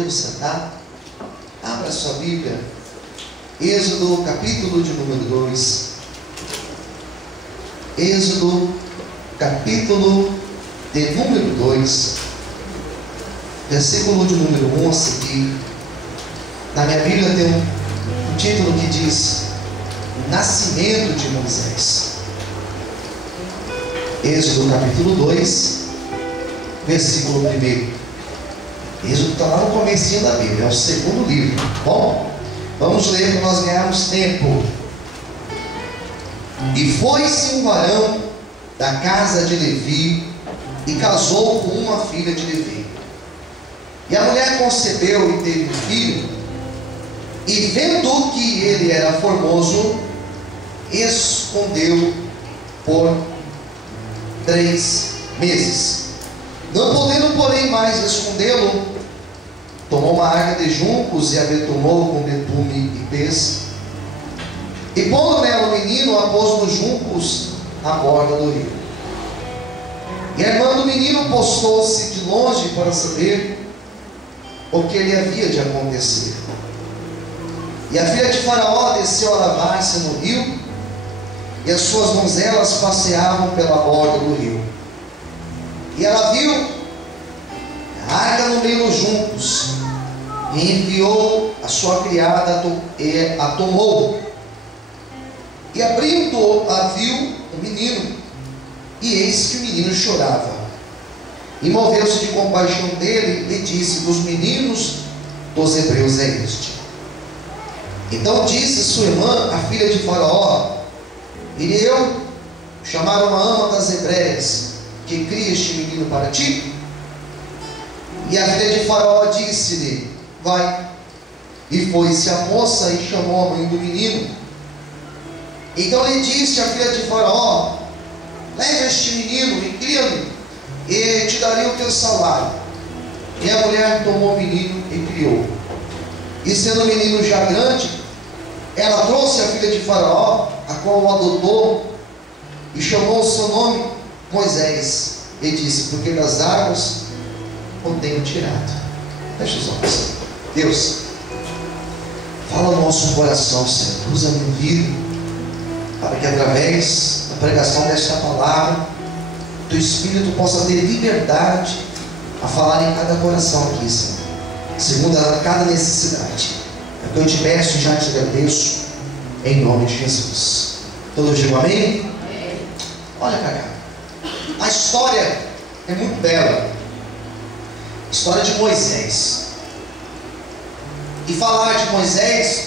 Podemos sentar? Abra sua Bíblia. Êxodo, capítulo de número 2. Êxodo, capítulo de número 2. Versículo de número 1 a seguir. Na minha Bíblia tem um título que diz: Nascimento de Moisés. Êxodo, capítulo 2, versículo 1. Êxodo está lá no comecinho da Bíblia, é o segundo livro. Bom, vamos ler para nós ganharmos tempo. E foi-se um varão da casa de Levi e casou com uma filha de Levi. E a mulher concebeu e teve um filho, e vendo que ele era formoso, escondeu por 3 meses. Não podendo, porém, mais escondê-lo, tomou uma arca de juncos e a betumou com betume e pez, e pondo nela o menino, a pôs nos juncos à borda do rio. E a irmã do menino postou-se de longe para saber o que lhe havia de acontecer. E a filha de Faraó desceu a lavar-se no rio, e as suas donzelas passeavam pela borda do rio. E ela viu a arca no meio dos juncos, e enviou a sua criada e a tomou. E abrindo a viu o menino, e eis que o menino chorava. E moveu-se de compaixão dele, e lhe disse: dos meninos dos hebreus é este. Então disse sua irmã, a filha de Faraó: irei eu chamar uma ama das hebreias, que cria este menino para ti? E a filha de Faraó disse-lhe: vai. E foi-se a moça e chamou a mãe do menino. Então lhe disse a filha de Faraó: leva este menino e cria-no, e te darei o teu salário. E a mulher tomou o menino e criou. E sendo o menino já grande, ela trouxe a filha de Faraó, a qual o adotou, e chamou o seu nome Moisés, e disse: porque das águas o tenho tirado. Feche os olhos. Deus, fala no nosso coração, Senhor. Usa a minha vida, para que através da pregação desta palavra, teu Espírito possa ter liberdade a falar em cada coração aqui, Senhor, segundo a cada necessidade. É o que eu te peço e já te agradeço, em nome de Jesus. Todos digam amém? Amém. Olha para cá. A história é muito bela. A história de Moisés. E falar de Moisés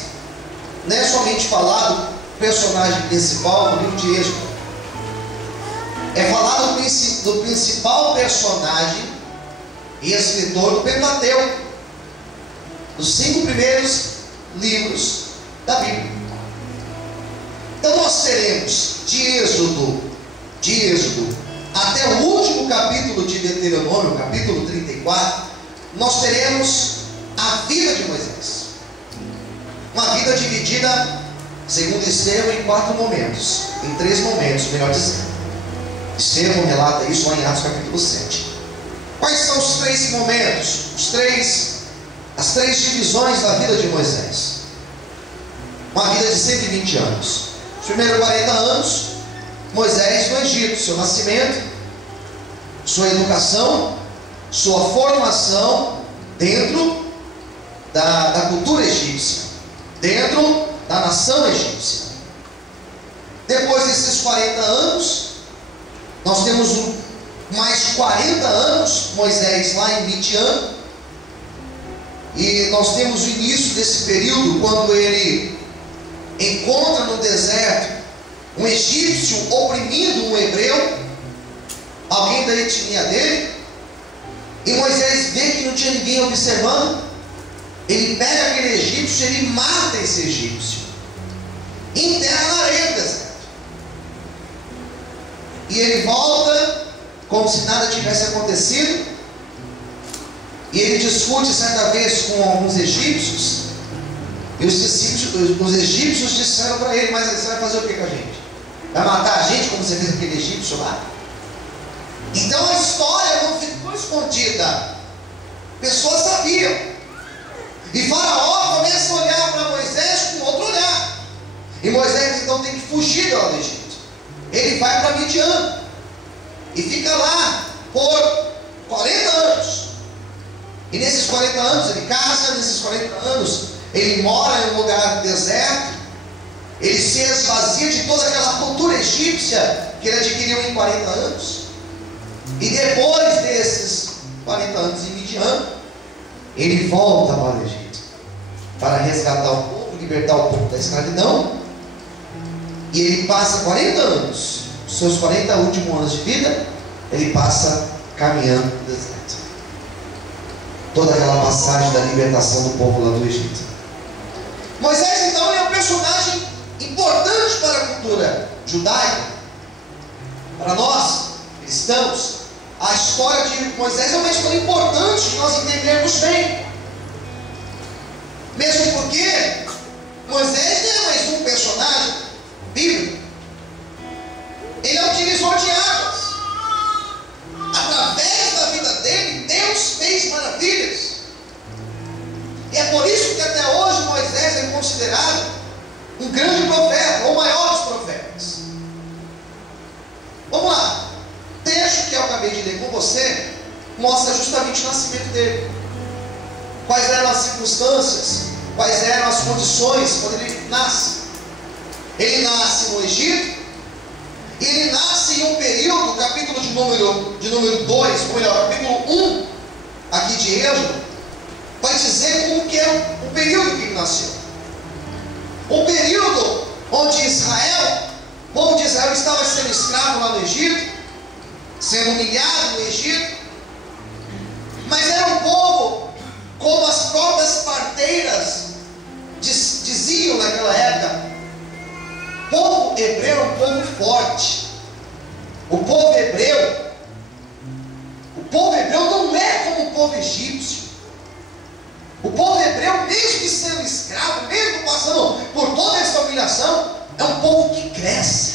não é somente falar do personagem principal do livro de Êxodo. É falar do principal personagem e escritor do Pentateuco, dos 5 primeiros livros da Bíblia. Então nós teremos de Êxodo até o último capítulo de Deuteronômio, capítulo 34, nós teremos a vida de Moisés. Uma vida dividida, segundo Estevão, em 4 momentos, em 3 momentos, melhor dizendo. Estevão relata isso lá em Atos capítulo 7. Quais são os 3 momentos? As 3 divisões da vida de Moisés. Uma vida de 120 anos. Os primeiros 40 anos, Moisés no Egito, seu nascimento, sua educação, sua formação dentro da cultura egípcia, dentro da nação egípcia. Depois desses 40 anos, nós temos mais 40 anos, Moisés lá em Midian, e nós temos o início desse período, quando ele encontra no deserto um egípcio oprimindo um hebreu, alguém da etnia dele, e Moisés vê que não tinha ninguém observando. Ele pega aquele egípcio, ele mata esse egípcio, enterra na areia do deserto, e ele volta como se nada tivesse acontecido. E ele discute certa vez com alguns egípcios, e os egípcios disseram para ele: mas você vai fazer o que com a gente? Vai matar a gente como você fez aquele egípcio lá? Então a história não ficou escondida. Pessoas sabiam. fugida lá do Egito. Ele vai para Midian e fica lá por 40 anos. E nesses 40 anos ele casa, nesses 40 anos ele mora em um lugar deserto. Ele se esvazia de toda aquela cultura egípcia que ele adquiriu em 40 anos. E depois desses 40 anos em Midian, ele volta para o Egito para resgatar o povo, libertar o povo da escravidão. E ele passa 40 anos, os seus 40 últimos anos de vida, ele passa caminhando no deserto. Toda aquela passagem da libertação do povo lá do Egito. Moisés, então, é um personagem importante para a cultura judaica. Para nós, cristãos, a história de Moisés é uma história importante de nós entendermos bem. Mesmo porque Moisés não é mais um personagem bíblico. Ele é um divisor de águas. Através da vida dele, Deus fez maravilhas. E é por isso que até hoje Moisés é considerado um grande profeta, ou o maior dos profetas. Vamos lá. O texto que eu acabei de ler com você mostra justamente o nascimento dele. Quais eram as circunstâncias, quais eram as condições quando ele nasce. Ele nasce no Egito, e ele nasce em um período, capítulo de número 2, ou melhor, capítulo 1, aqui de Êxodo, vai dizer como que era o período que ele nasceu. Um período onde o povo de Israel estava sendo escravo lá no Egito, sendo humilhado no Egito, mas era um povo, como as próprias parteiras diziam naquela época, o povo hebreu é um povo forte. O povo hebreu não é como o povo egípcio. O povo hebreu, mesmo sendo escravo, mesmo passando por toda essa humilhação, é um povo que cresce,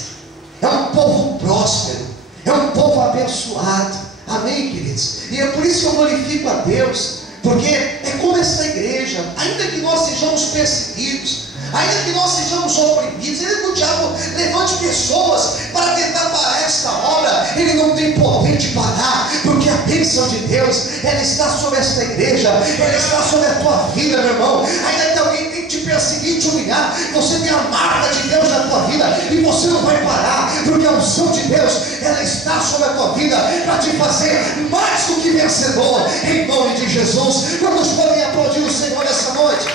é um povo próspero, é um povo abençoado. Amém, queridos? E é por isso que eu glorifico a Deus, porque é como esta igreja, ainda que nós sejamos perseguidos, ainda que nós sejamos oprimidos, ainda que o diabo levante pessoas para tentar parar esta obra, ele não tem poder de parar, porque a bênção de Deus, ela está sobre esta igreja, ela está sobre a tua vida, meu irmão. Ainda que alguém tente te perseguir, te humilhar, você tem a marca de Deus na tua vida, e você não vai parar, porque a unção de Deus, ela está sobre a tua vida, para te fazer mais do que vencedor, em nome de Jesus. Quantos podem aplaudir o Senhor essa noite?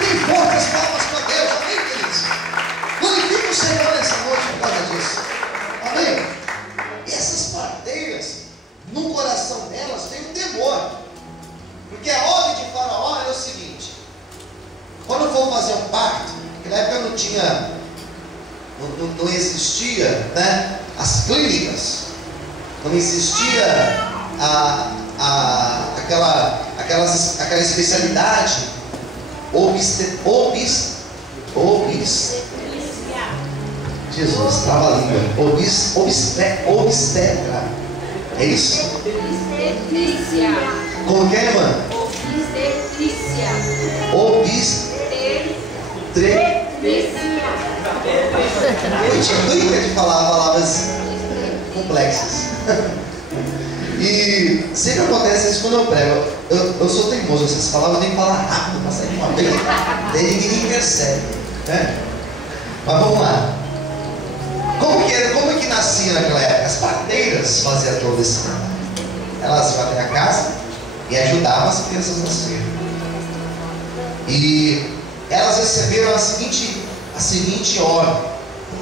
Tem fortes palmas para Deus, amém, queridos? Glorifica o Senhor nessa noite por causa disso, amém? E essas parteiras, no coração delas tem um temor, porque a ordem de Faraó era o seguinte: quando for fazer um pacto, que na época não existia, né, as clínicas, não existia aquela especialidade Jesus, trava a língua. Obstetra. É isso? Obstetrícia. Como que é, mano? Obstetrícia. Eu tinha dúvida de falar palavras complexas. E sempre acontece isso quando eu prego. Eu sou teimoso, essas palavras eu tenho que falar rápido para sair de uma vez. Daí ninguém percebe, né? Mas vamos lá. Como que nascia naquela época? As parteiras faziam todo esse trabalho. Elas iam até a casa e ajudavam as crianças a nascer. E elas receberam a seguinte ordem: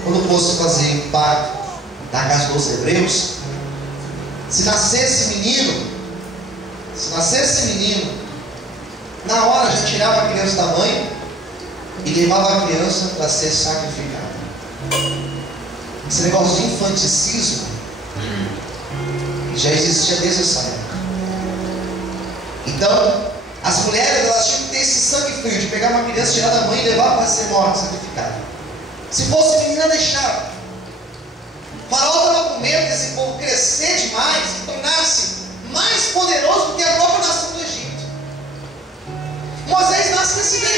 quando fosse fazer o pacto na casa dos hebreus, se nascesse menino, na hora já tirava a criança da mãe e levava a criança para ser sacrificada. Esse negócio de infanticismo já existia desde essa época. Então, as mulheres, elas tinham que ter esse sangue frio de pegar uma criança, tirar da mãe e levar para ser morta, sacrificada. Se fosse menina, deixava. O Faraó estava com medo desse povo crescer demais e tornar-se mais poderoso do que a própria nação do Egito. Moisés nasce nesse meio.